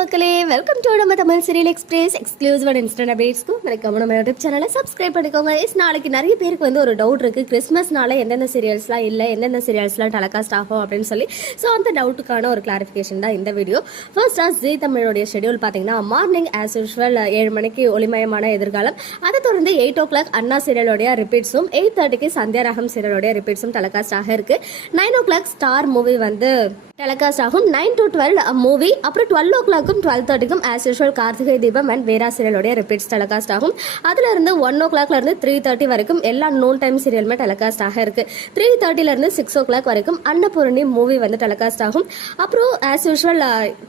மக்களே welcome to நம்ம Tamil serial express exclusive instant அப்டேட்ஸ்க்கு மறக்காம நம்ம யூடியூப் சேனலை சப்ஸ்கிரைப் பண்ணிக்கோங்க. இஸ் நாளைக்கு நிறைய பேருக்கு வந்து ஒரு டவுட் இருக்குது கிறிஸ்மஸ்னால எந்தெந்த சீரியல்ஸ்லாம் இல்லை எந்தெந்த சீரியல்ஸ்லாம் டெலகாஸ்ட் ஆகும் அப்படின்னு சொல்லி. ஸோ அந்த டவுட்டுக்கான ஒரு கிளாரிஃபிகேஷன் தான் இந்த வீடியோ ஃபர்ஸ்டாக ஜி தமிழோடைய ஷெடியூல் பார்த்தீங்கன்னா மார்னிங் ஆஸ் யூஷுவல் ஏழு மணிக்கு ஒளிமயமான எதிர்காலம். அதை தொடர்ந்து எயிட் ஓ கிளாக் அண்ணா சீரியலோடைய ரிப்பீட்ஸும் எயிட் தேர்ட்டிக்கு சந்தியாரகம் சீரியலோடைய ரிப்பீட்ஸும் டெலகாஸ்ட் ஆக இருக்குது nine o'clock star movie வந்து டெலகாஸ்ட் ஆகும் நைன் டு டுவெல் மூவி அப்புறம் டுவெல் ஓ கிளாக்கும் twelve தேர்ட்டிக்கும் as usual Karthigai Deepam and Veera சீரியலுடைய repeats telecast ஆகும். அதுல இருந்து ஒன் ஓ கிளாக்ல இருந்து த்ரீ தேர்ட்டி வரைக்கும் எல்லா நோன் டைம் சீரியலுமே டெலகாஸ்ட் ஆக இருக்கு. த்ரீ தேர்ட்டில இருந்து சிக்ஸ் ஓ கிளாக் வரைக்கும் அன்னபூரணி மூவி வந்து டெலகாஸ்ட் ஆகும். அப்புறம் as usual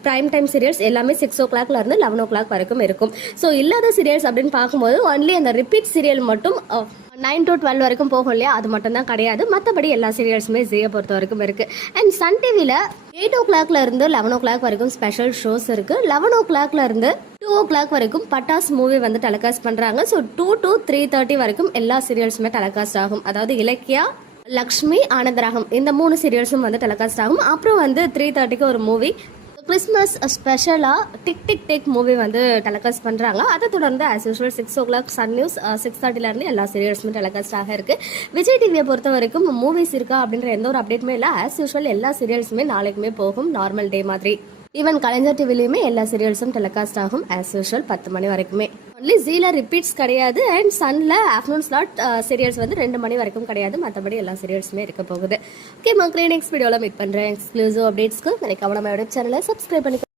prime time serials எல்லாமே சிக்ஸ் ஓ கிளாக்ல இருந்து லெவன் ஓ கிளாக் வரைக்கும் இருக்கும். ஸோ இல்லாத சீரியல்ஸ் அப்படின்னு பார்க்கும்போது ஒன்லி அந்த ரிப்பீட் சீரியல் மட்டும் uh, நைன் டு டுவெல் வரைக்கும் போகும் இல்லையா? அது மட்டும் தான் கிடையாது. மற்றபடி எல்லா சீரியல்ஸுமே ஜியை பொறுத்த வரைக்கும் இருக்குது அண்ட் சன் டிவியில் எயிட் ஓ கிளாக்ல இருந்து லெவன் ஓ கிளாக் வரைக்கும் ஸ்பெஷல் ஷோஸ் இருக்கு. லெவன் ஓ கிளாக்ல இருந்து டூ ஓ கிளாக் வரைக்கும் பட்டாஸ் மூவி வந்து டெலிகாஸ்ட் பண்றாங்க. So two to three thirty வரைக்கும் எல்லா சீரியல்ஸுமே டெலிகாஸ்ட் ஆகும். அதாவது இலக்கியா லக்ஷ்மி ஆனந்தராகம் இந்த மூணு சீரியல்ஸும் வந்து டெலிகாஸ்ட் ஆகும். அப்புறம் வந்து த்ரீ தேர்ட்டிக்கு ஒரு மூவி கிறிஸ்மஸ் ஸ்பெஷலாக டிக் டிக் டிக் மூவி வந்து டெலிகாஸ்ட் பண்ணுறாங்க அதை தொடர்ந்து as usual six o'clock Sun News six தேர்ட்டிலேருந்து எல்லா சீரியல்ஸுமே டெலிகாஸ்ட் ஆக இருக்குது விஜய் டிவியை பொறுத்த வரைக்கும் மூவிஸ் இருக்கா அப்படின்ற எந்த ஒரு அப்டேட்டுமே இல்லை. ஆஸ் யூஷுவல் எல்லா சீரியல்ஸுமே நாளைக்குமே போகும். நார்மல் டே மாதிரி. ஈவன் கலைஞர் டிவிலையுமே எல்லா சீரியல்ஸும் டெலிகாஸ்ட் ஆகும் ஆஸ் யூஷுவல் பத்து மணி வரைக்குமே. ஒன்லி ஜீல ரிப்பீட்ஸ் கிடையாது. அண்ட் சன்ல ஆஃப்டர்நூன் ஸ்லாட் சீரியல்ஸ் வந்து ரெண்டு மணி வரைக்கும் கிடையாது. மற்றபடி எல்லா சீரியல்ஸுமே இருக்க போகுது. ஓகே மக்களே நெக்ஸ்ட் வீடியோவில் மீட் பண்ணுறேன் எக்ஸ்க்ளூசிவ் அப்டேட்ஸ்க்கு மறக்காம நம்ம யூடியூப் சேனலை சப்ஸ்கிரைப் பண்ணி